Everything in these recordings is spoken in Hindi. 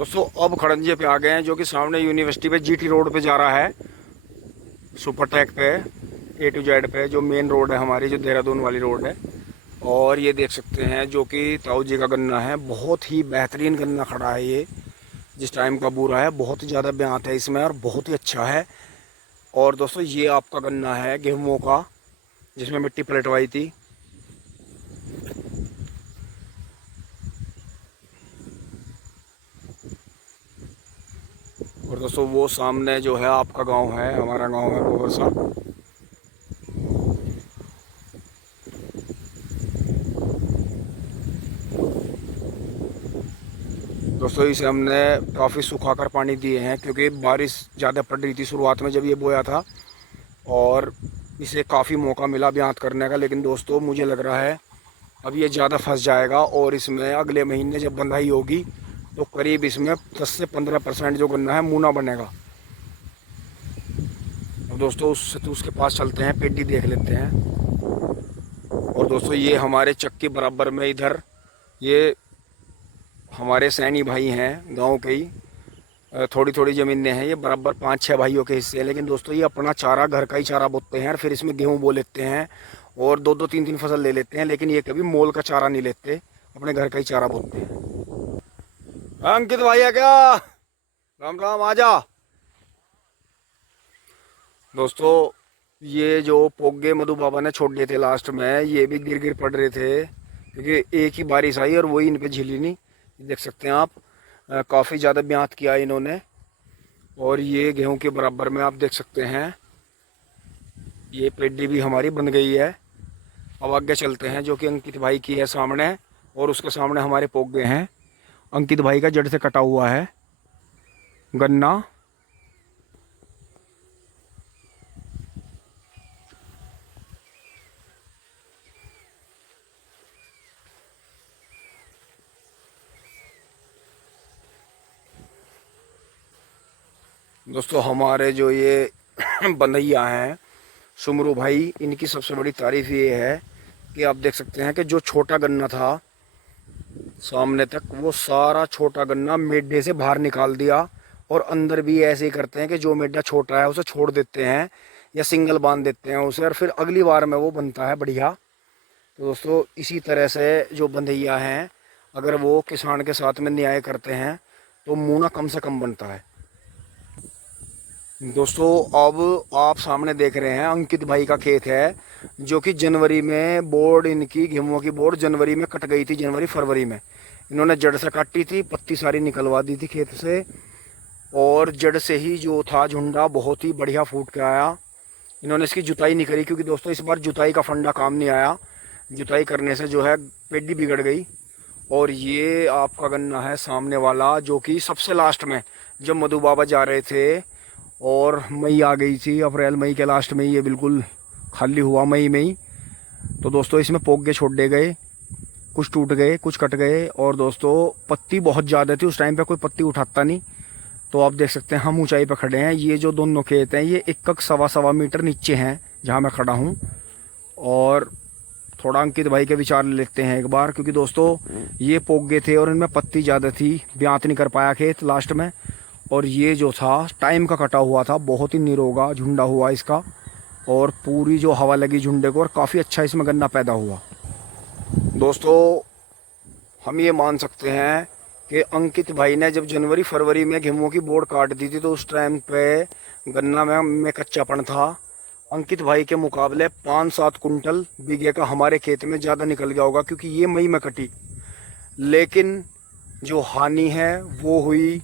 दोस्तों अब खड़ंजे पे आ गए हैं, जो कि सामने यूनिवर्सिटी पे जीटी रोड पे जा रहा है, सुपर टेक पे, A to Z पे, जो मेन रोड है हमारी, जो देहरादून वाली रोड है। और ये देख सकते हैं जो कि ताऊ जी का गन्ना है, बहुत ही बेहतरीन गन्ना खड़ा है ये। जिस टाइम का बूरा है, बहुत ही ज़्यादा ब्यांत है इसमें और बहुत ही अच्छा है। और दोस्तों ये आपका गन्ना है गेहूँ का, जिसमें मिट्टी पलटवाई थी। और दोस्तों वो सामने जो है आपका गांव है, हमारा गांव है गोबरसा। दोस्तों इसे हमने काफ़ी सुखाकर पानी दिए हैं, क्योंकि बारिश ज़्यादा पड़ रही थी शुरुआत में जब ये बोया था, और इसे काफ़ी मौका मिला ब्यांत करने का। लेकिन दोस्तों मुझे लग रहा है अब ये ज़्यादा फंस जाएगा, और इसमें अगले महीने जब बंधाई होगी तो करीब इसमें 10 से 15% जो गन्ना है मूना बनेगा। अब दोस्तों उसके पास चलते हैं, पेटी देख लेते हैं। और दोस्तों ये हमारे चक्की बराबर में इधर ये हमारे सैनी भाई हैं, गांव के ही, थोड़ी थोड़ी ज़मीनें हैं, ये बराबर 5-6 भाइयों के हिस्से हैं। लेकिन दोस्तों ये अपना चारा घर का ही चारा बोते हैं, और फिर इसमें गेहूँ बो लेते हैं और 2-2 3-3 फसल ले लेते हैं। लेकिन ये कभी मोल का चारा नहीं लेते, अपने घर का ही चारा बोते हैं। अंकित भाई है क्या? राम राम, आजा। दोस्तों ये जो पोगे मधु बाबा ने छोड़ दिए थे लास्ट में, ये भी गिर गिर पड़ रहे थे, क्योंकि एक ही बारिश आई और वही इन पे झिली नहीं। देख सकते हैं आप, काफ़ी ज़्यादा ब्यांत किया इन्होंने। और ये गेहूं के बराबर में आप देख सकते हैं, ये पेडी भी हमारी बन गई है। अब आगे चलते हैं, जो कि अंकित भाई की है सामने, और उसके सामने हमारे पोगे हैं। अंकित भाई का जड़ से कटा हुआ है गन्ना। दोस्तों हमारे जो ये बंधैया हैं सुमरू भाई, इनकी सबसे बड़ी तारीफ ये है कि आप देख सकते हैं कि जो छोटा गन्ना था सामने तक, वो सारा छोटा गन्ना मेढे से बाहर निकाल दिया। और अंदर भी ऐसे ही करते हैं कि जो मेढा छोटा है उसे छोड़ देते हैं या सिंगल बांध देते हैं उसे, और फिर अगली बार में वो बनता है बढ़िया। तो दोस्तों इसी तरह से जो बंधैया हैं, अगर वो किसान के साथ में न्याय करते हैं तो मूना कम से कम बनता है। दोस्तों अब आप सामने देख रहे हैं अंकित भाई का खेत है, जो कि जनवरी में बोर्ड, इनकी गेहूं की बोर्ड जनवरी में कट गई थी, जनवरी फरवरी में इन्होंने जड़ से काटी थी, पत्ती सारी निकलवा दी थी खेत से। और जड़ से ही जो था झुंडा बहुत ही बढ़िया फूट के आया। इन्होंने इसकी जुताई नहीं करी, क्योंकि दोस्तों इस बार जुताई का फंडा काम नहीं आया। जुताई करने से जो है पेडी बिगड़ गई। और ये आपका गन्ना है सामने वाला, जो कि सबसे लास्ट में जब मधु बाबा जा रहे थे और मई आ गई थी, अप्रैल मई के लास्ट में ये बिल्कुल खाली हुआ, मई में ही। तो दोस्तों इसमें पोगे छोड़ दे गए, कुछ टूट गए, कुछ कट गए। और दोस्तों पत्ती बहुत ज़्यादा थी, उस टाइम पे कोई पत्ती उठाता नहीं। तो आप देख सकते हैं हम ऊंचाई पे खड़े हैं। ये जो दोनों खेत हैं ये 1-1 मीटर नीचे हैं जहाँ मैं खड़ा हूँ। और थोड़ा अंकित भाई के विचार ले लेते हैं एक बार, क्योंकि दोस्तों ये पोगे थे और इनमें पत्ती ज़्यादा थी, ब्यांत नहीं कर पाया खेत लास्ट में। और ये जो था टाइम का कटा हुआ था, बहुत ही निरोगा झुंडा हुआ इसका, और पूरी जो हवा लगी झुंडे को, और काफ़ी अच्छा इसमें गन्ना पैदा हुआ। दोस्तों हम ये मान सकते हैं कि अंकित भाई ने जब जनवरी फरवरी में गेहूं की बोर्ड काट दी थी, तो उस टाइम पे गन्ना में कच्चापन था। अंकित भाई के मुकाबले 5-7 कुंटल बीघे का हमारे खेत में ज़्यादा निकल गया होगा, क्योंकि ये मई में कटी। लेकिन जो हानि है वो हुई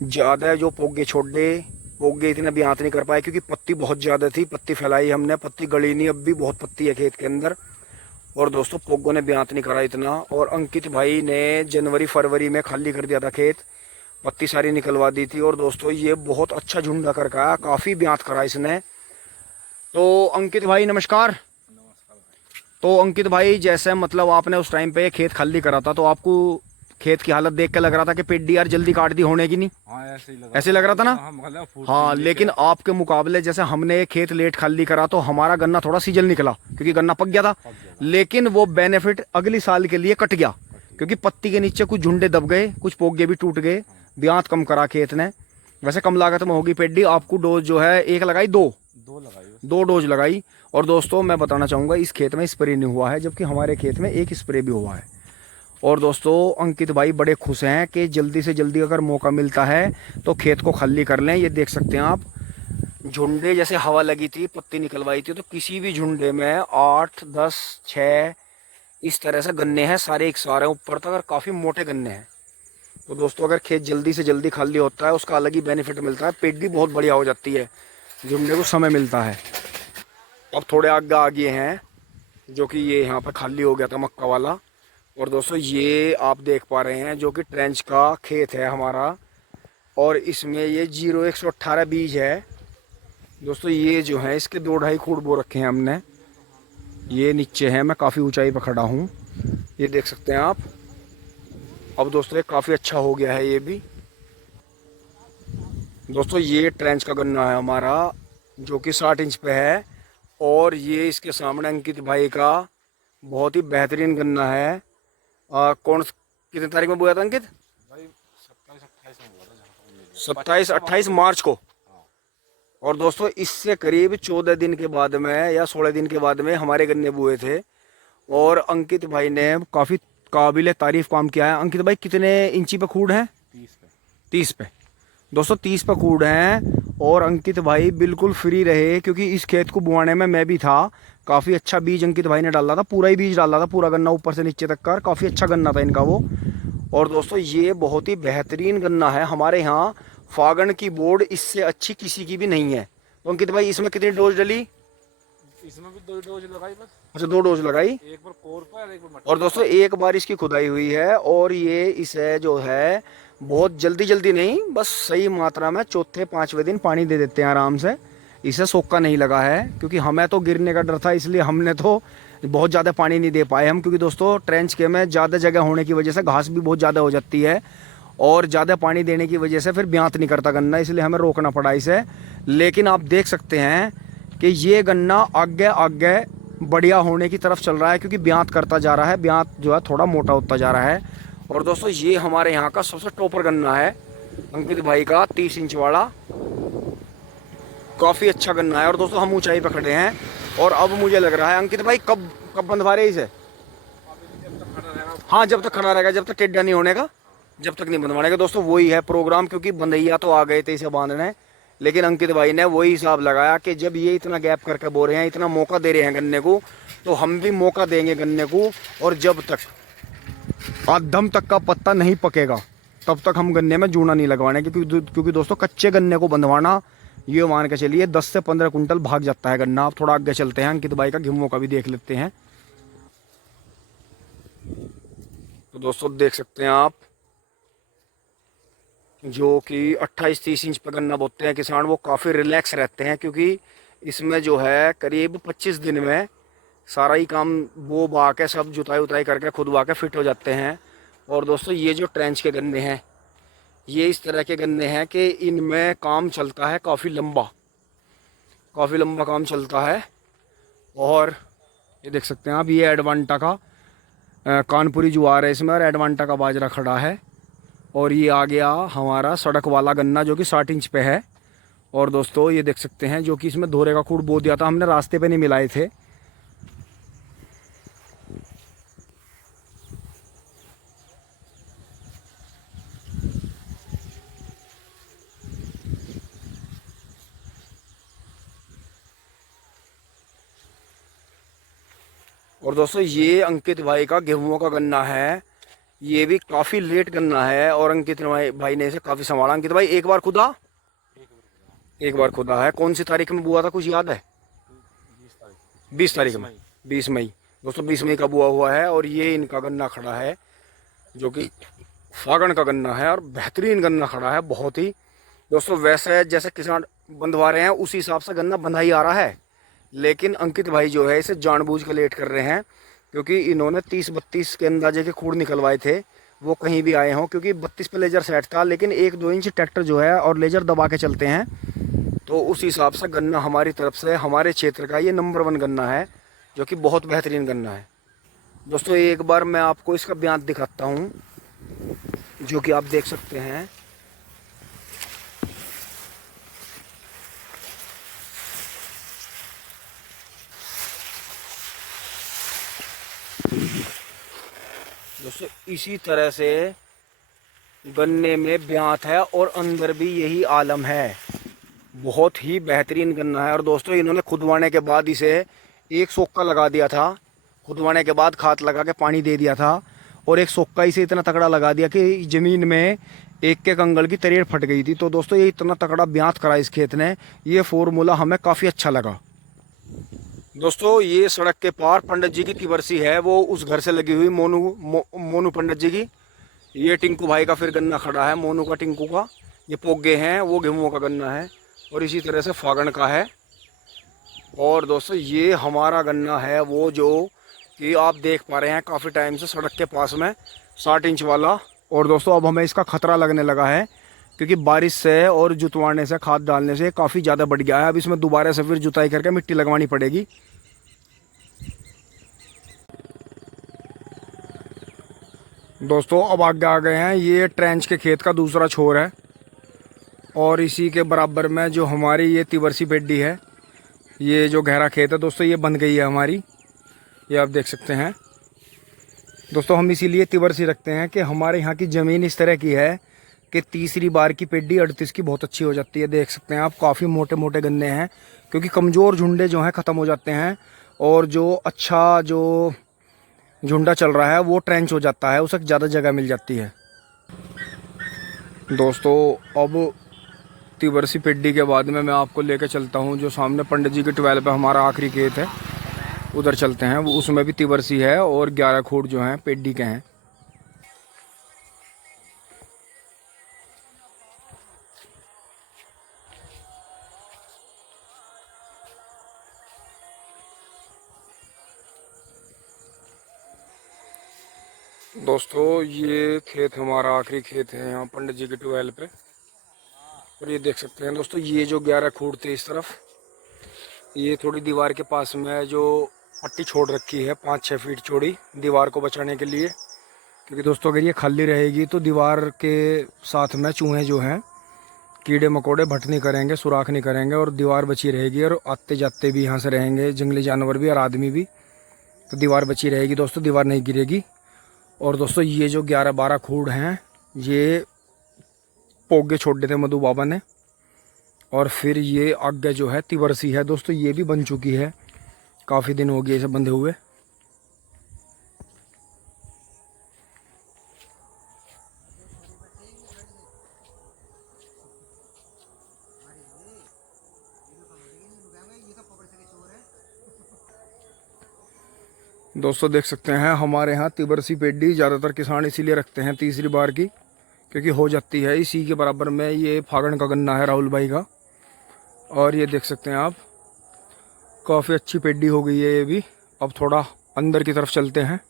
ज़्यादा, जो पोगे छोड़ दे, पोगे इतने ब्यांत नहीं कर पाए, क्योंकि पत्ती बहुत ज़्यादा थी। पत्ती फैलाई हमने, पत्ती गली नहीं, अब भी बहुत पत्ती है खेत के अंदर। और दोस्तों पोगों ने ब्यांत नहीं करा इतना। और अंकित भाई ने जनवरी फरवरी में खाली कर दिया था खेत, पत्ती सारी निकलवा दी थी। और दोस्तों ये बहुत अच्छा झुंडा कर आया, काफ़ी ब्यांत करा इसने। तो अंकित भाई नमस्कार। तो अंकित भाई, जैसे मतलब आपने उस टाइम पे खेत खाली करा था, तो आपको खेत की हालत देख के लग रहा था कि पेडी यार जल्दी काट दी होने की नहीं? हाँ, ऐसे लग रहा था ना। हाँ, लेकिन आपके मुकाबले जैसे हमने खेत लेट खाली करा तो हमारा गन्ना थोड़ा सीजल निकला, क्योंकि गन्ना पक गया था। लेकिन वो बेनिफिट अगली साल के लिए कट गया, क्योंकि पत्ती के नीचे कुछ झुंडे दब गए, कुछ पोगे भी टूट गए। ब्यांत कम करा खेत ने। वैसे कम लागत में होगी पेडी। आपको डोज जो है एक लगाई, दो डोज लगाई। और दोस्तों मैं बताना चाहूँगा इस खेत में स्प्रे नहीं हुआ है, जबकि हमारे खेत में एक स्प्रे भी हुआ है। और दोस्तों अंकित भाई बड़े खुश हैं कि जल्दी से जल्दी अगर मौका मिलता है तो खेत को खाली कर लें। ये देख सकते हैं आप, झुंडे जैसे हवा लगी थी, पत्ती निकलवाई थी, तो किसी भी झुंडे में 8, 10, 6 इस तरह से गन्ने हैं, सारे एक सारे ऊपर तक, और काफ़ी मोटे गन्ने हैं। तो दोस्तों अगर खेत जल्दी से जल्दी खाली होता है उसका अलग ही बेनिफिट मिलता है, पेट भी बहुत बढ़िया हो जाती है, झुंडे को समय मिलता है। अब थोड़े आगे आ गए हैं, जो कि ये यहाँ पर खाली हो गया था मक्का वाला। और दोस्तों ये आप देख पा रहे हैं जो कि ट्रेंच का खेत है हमारा, और इसमें ये 0118 बीज है। दोस्तों ये जो है इसके 2-2.5 खूड़ बो रखे हैं हमने। ये नीचे है, मैं काफ़ी ऊंचाई पर खड़ा हूँ, ये देख सकते हैं आप। अब दोस्तों ये काफ़ी अच्छा हो गया है ये भी। दोस्तों ये ट्रेंच का गन्ना है हमारा, जो कि 60 इंच पे है। और ये इसके सामने अंकित भाई का बहुत ही बेहतरीन गन्ना है। कितने तारीख में बोया था अंकित? भाई 27-28 में बोला था, 27-28 मार्च को। और दोस्तों इससे करीब 14 दिन के बाद में या 16 दिन के बाद में हमारे गन्ने बुए थे, और अंकित भाई ने काफ़ी काबिल तारीफ काम किया है। अंकित भाई कितने इंची पे खूड़ है? 30 पे। दोस्तों 30 पे खूड़ हैं, और अंकित भाई बिल्कुल फ्री रहे, क्योंकि इस खेत को बुआने में मैं भी था। काफ़ी अच्छा बीज अंकित भाई ने डाला था, पूरा ही बीज डाला था, पूरा गन्ना ऊपर से नीचे तक का, काफ़ी अच्छा गन्ना था इनका वो। और दोस्तों ये बहुत ही बेहतरीन गन्ना है। हमारे यहाँ फागण की बोर्ड इससे अच्छी किसी की भी नहीं है। तो अंकित भाई इसमें कितनी डोज डली? इसमें भी 2 डोज लगाई बस। अच्छा 2 डोज लगाई। एक बार कोर पर, एक बार मटर। और दोस्तों एक बार इसकी खुदाई हुई है, और ये इसे जो है बहुत जल्दी जल्दी नहीं, बस सही मात्रा में 4-5वें दिन पानी दे देते हैं आराम से। इसे सोक्का नहीं लगा है, क्योंकि हमें तो गिरने का डर था, इसलिए हमने तो बहुत ज़्यादा पानी नहीं दे पाए हम। क्योंकि दोस्तों ट्रेंच के में ज़्यादा जगह होने की वजह से घास भी बहुत ज़्यादा हो जाती है, और ज़्यादा पानी देने की वजह से फिर ब्यांत नहीं करता गन्ना, इसलिए हमें रोकना पड़ा इसे। लेकिन आप देख सकते हैं कि ये गन्ना आगे आगे बढ़िया होने की तरफ चल रहा है, क्योंकि ब्यांत करता जा रहा है, ब्यांत जो है थोड़ा मोटा होता जा रहा है। और दोस्तों ये हमारे यहाँ का सबसे टॉपर गन्ना है अंकित भाई का, 30 इंच वाला, काफ़ी अच्छा गन्ना है। और दोस्तों हम ऊंचाई पर खड़े हैं, और अब मुझे लग रहा है अंकित भाई कब बंधवा रहे इसे? हाँ जब तक खड़ा रहेगा, जब तक टेढ़ा नहीं होने का, जब तक नहीं बंधवाने का। दोस्तों वही है प्रोग्राम, क्योंकि बंधैया तो आ गए थे इसे बांधने, लेकिन अंकित भाई ने वही हिसाब लगाया कि जब ये इतना गैप करके बो रहे हैं, इतना मौका दे रहे हैं गन्ने को, तो हम भी मौका देंगे गन्ने को। और जब तक आधम तक का पत्ता नहीं पकेगा तब तक हम गन्ने में जूना नहीं लगवाने, क्योंकि दोस्तों कच्चे गन्ने को बंधवाना, ये मान के चलिए 10 से 15 कुंटल भाग जाता है गन्ना। आप थोड़ा आगे चलते हैं, अंकित भाई का गेहूं का भी देख लेते हैं। तो दोस्तों देख सकते हैं आप, जो कि 28-30 इंच पर गन्ना बोते हैं किसान, वो काफ़ी रिलैक्स रहते हैं, क्योंकि इसमें जो है करीब 25 दिन में सारा ही काम वो बा के सब जुताई उताई करके खुद बा के फिट हो जाते हैं। और दोस्तों ये जो ट्रेंच के गन्ने हैं, ये इस तरह के गन्ने हैं कि इनमें काम चलता है काफ़ी लंबा काम चलता है। और ये देख सकते हैं आप, ये एडवांटा का कानपुरी ज्वार है इसमें, और एडवांटा का बाजरा खड़ा है। और ये आ गया हमारा सड़क वाला गन्ना, जो कि 60 इंच पे है। और दोस्तों ये देख सकते हैं, जो कि इसमें धोरे का खूड़ बो दिया था हमने, रास्ते पे नहीं मिलाए थे। और दोस्तों ये अंकित भाई का गेहूं का गन्ना है, ये भी काफ़ी लेट गन्ना है, और अंकित भाई ने इसे काफ़ी संभाला। अंकित भाई एक बार खुदा है। कौन सी तारीख में बुआ था, कुछ याद है? 20 तारीख में, 20 मई। दोस्तों 20 मई का बुआ हुआ है, और ये इनका गन्ना खड़ा है, जो कि फागण का गन्ना है, और बेहतरीन गन्ना खड़ा है बहुत ही। दोस्तों वैसे जैसे किसान बंधवा रहे हैं उसी हिसाब से गन्ना बंधा ही आ रहा है, लेकिन अंकित भाई जो है इसे जानबूझ के लेट कर रहे हैं, क्योंकि इन्होंने 30-32 के अंदाजे के खूड़ निकलवाए थे, वो कहीं भी आए हों, क्योंकि 32 पे लेजर सेट था, लेकिन 1-2 इंच ट्रैक्टर जो है और लेजर दबा के चलते हैं, तो उस हिसाब से गन्ना हमारी तरफ से, हमारे क्षेत्र का ये नंबर 1 गन्ना है, जो कि बहुत बेहतरीन गन्ना है। दोस्तों एक बार मैं आपको इसका ब्यांत दिखाता हूँ, जो कि आप देख सकते हैं। इसी तरह से गन्ने में ब्यात है और अंदर भी यही आलम है। बहुत ही बेहतरीन गन्ना है। और दोस्तों इन्होंने खुदवाने के बाद इसे एक सोक्का लगा दिया था, खुदवाने के बाद खाद लगा के पानी दे दिया था, और एक सोक्का इसे इतना तगड़ा लगा दिया कि ज़मीन में एक एक अंगल की तरेड़ फट गई थी। तो दोस्तों ये इतना तगड़ा ब्यात करा इस खेत ने, ये फॉर्मूला हमें काफ़ी अच्छा लगा। दोस्तों ये सड़क के पार पंडित जी की तिवरसी है, वो उस घर से लगी हुई मोनू पंडित जी की। ये टिंकू भाई का फिर गन्ना खड़ा है, मोनू का, टिंकू का। ये पोगे हैं, वो गेहूं का गन्ना है। और इसी तरह से फागण का है। और दोस्तों ये हमारा गन्ना है, वो जो कि आप देख पा रहे हैं काफ़ी टाइम से सड़क के पास में 60 इंच वाला। और दोस्तों अब हमें इसका खतरा लगने लगा है, क्योंकि बारिश से और जुतवाने से, खाद डालने से काफ़ी ज़्यादा बढ़ गया है। अब इसमें दोबारा से फिर जुताई करके मिट्टी लगवानी पड़ेगी। दोस्तों अब आगे आ गए हैं, ये ट्रेंच के खेत का दूसरा छोर है। और इसी के बराबर में जो हमारी ये तिवरसी पेड्डी है, ये जो गहरा खेत है दोस्तों, ये बन गई है हमारी। ये आप देख सकते हैं दोस्तों। हम इसीलिए तिवरसी रखते हैं कि हमारे यहाँ की ज़मीन इस तरह की है कि तीसरी बार की पेड्डी 38 की बहुत अच्छी हो जाती है। देख सकते हैं आप, काफ़ी मोटे मोटे गन्ने हैं, क्योंकि कमज़ोर झुंडे जो हैं ख़त्म हो जाते हैं, और जो अच्छा जो झुंडा चल रहा है वो ट्रेंच हो जाता है, उसे ज़्यादा जगह मिल जाती है। दोस्तों अब तिवरसी पेड्डी के बाद में मैं आपको लेकर चलता हूँ जो सामने पंडित जी के 12 पे हमारा आखिरी खेत है, उधर चलते हैं। वो उसमें भी तिवरसी है और 11 खूट जो हैं पेड्डी के हैं। दोस्तों ये खेत हमारा आखिरी खेत है यहाँ पंडित जी के 12 पे। और ये देख सकते हैं दोस्तों, ये जो 11 खूट थे इस तरफ, ये थोड़ी दीवार के पास में जो पट्टी छोड़ रखी है 5-6 फीट चौड़ी, दीवार को बचाने के लिए। क्योंकि दोस्तों अगर ये खाली रहेगी तो दीवार के साथ में चूहे जो हैं, कीड़े मकोड़े भट नहीं करेंगे, सुराख नहीं करेंगे, और दीवार बची रहेगी। और आते जाते भी यहाँ से रहेंगे जंगली जानवर भी और आदमी भी, तो दीवार बची रहेगी दोस्तों, दीवार नहीं गिरेगी। और दोस्तों ये जो 11-12 खूड़ हैं, ये पोगे छोड़ थे मधु बाबा ने। और फिर ये आगे जो है तिवरसी है दोस्तों, ये भी बन चुकी है, काफ़ी दिन हो गए इसे बंधे हुए। दोस्तों देख सकते हैं हमारे यहाँ तिवरसी पेड्डी ज़्यादातर किसान इसीलिए रखते हैं तीसरी बार की, क्योंकि हो जाती है। इसी के बराबर में ये फागण का गन्ना है राहुल भाई का। और ये देख सकते हैं आप, काफ़ी अच्छी पेड्डी हो गई है ये भी। अब थोड़ा अंदर की तरफ चलते हैं।